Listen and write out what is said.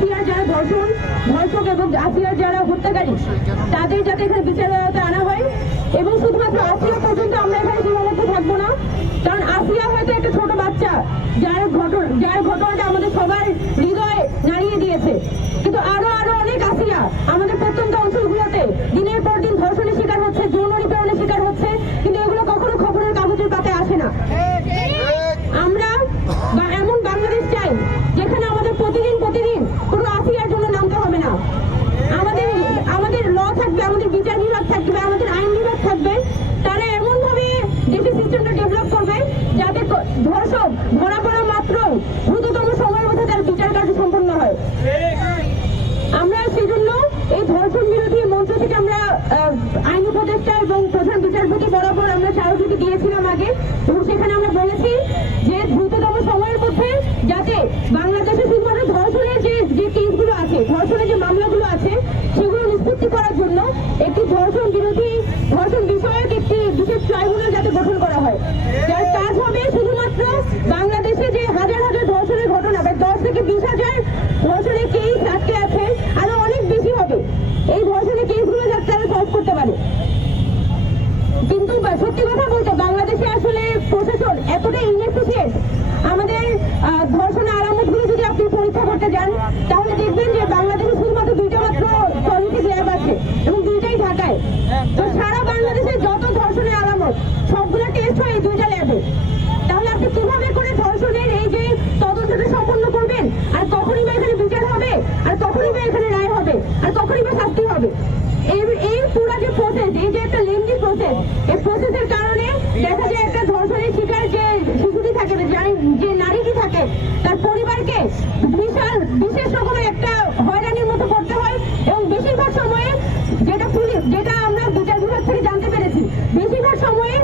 শিকার যারা ধর্ষণ, ধর্ষক এবং আসিয়ার যারা হত্যাকারী, তাদের যাতে এখানে বিচার আনা হয়। এবং শুধুমাত্র আসিয়া পর্যন্ত আমরা এখানে থাকব না, কারণ আসিয়া হয়তো একটা ছোট বাচ্চা, যার ঘটনা যার ঘটনাটা আমাদের কিন্তু আরও আরও অনেক আসিয়া আমাদের প্রত্যন্ত অঞ্চলগুলোতে দিনের পর দিন ধর্ষণের শিকার হচ্ছে, যৌন নিপীড়নের শিকার হচ্ছে, কিন্তু এগুলো কখনো খবরের কাগজের পাতায় আসে না। আমরা এমন বাংলাদেশ চাই, যেখানে আমাদের প্রতিদিন প্রতিদিন কোনো আসিয়ার জন্য নামতে হবে না। আমাদের আমাদের ল থাকবে, আমাদের বিচার বিভাগ থাকবে, আমাদের আইন বিভাগ থাকবে, তারা এমন ভাবে দেশের সিস্টেমটা ডেভেলপ করবে যাতে ধর্ষক ধরা পড়া মাত্র ধর্ষণ বিরোধী মঞ্চ থেকে আমরা আইন উপদেষ্টা এবং প্রধান বিচারপতি বরাবর আমরা স্মারকলিপি দিয়েছিলাম আগে। এবং সেখানে আমরা বলেছি যে দ্রুততম সময়ের মধ্যে যাতে বাংলাদেশে শুধুমাত্র ধর্ষণের যে যে কেসগুলো আছে, ধর্ষণের যে মামলাগুলো আছে, সেগুলো নিষ্পত্তি করার জন্য একটি ধর্ষণ বিরোধী, ধর্ষণ বিষয়ক একটি বিশেষ ট্রাইব্যুনাল যাতে গঠন করা হয়। যার কাজ হবে শুধুমাত্র বাংলাদেশে যে হাজার হাজার ধর্ষণের ঘটনা বা দশ থেকে বিশ হাজার সত্যি কথা বলতে বাংলাদেশে আসলে প্রশাসন এতটা ইনএফিসিয়েন্ট আমাদের আহ, ধর্ষণের আলামতগুলো যদি আপনি পরীক্ষা করতে যান তাহলে দেখবেন যে বাংলাদেশে শুধুমাত্র দুইটা মাত্র পজিটিভ ল্যাব আছে এবং দুইটাই ঢাকায়। তো সারা বাংলাদেশে যত ধর্ষণের আলামত সবগুলো টেস্ট হয় এই দুইটা ল্যাবে তাহলে আপনি কীভাবে করে ধর্ষণের এই যে তদন্তটা সম্পন্ন করবেন? আর কখনই বা এখানে বিচার হবে? আর কখনই বা এখানে রায় হবে? আর কখনই বা শাস্তি হবে? এই এই পুরো যে প্রসেস এই যে একটা লেন্দি প্রসেস এই প্রসেসের কারণে দেখা যায় একটা ধর্ষণের শিকার যে শিশুটি থাকে যে নারীটি থাকে, তার পরিবারকে বিশাল, বিশেষ রকমের একটা হয়রানির মতো করতে হয় এবং বেশিরভাগ সময়ে যেটা পুলিশ যেটা আমরা বিচার বিভাগ থেকে জানতে পেরেছি, বেশিরভাগ সময়ে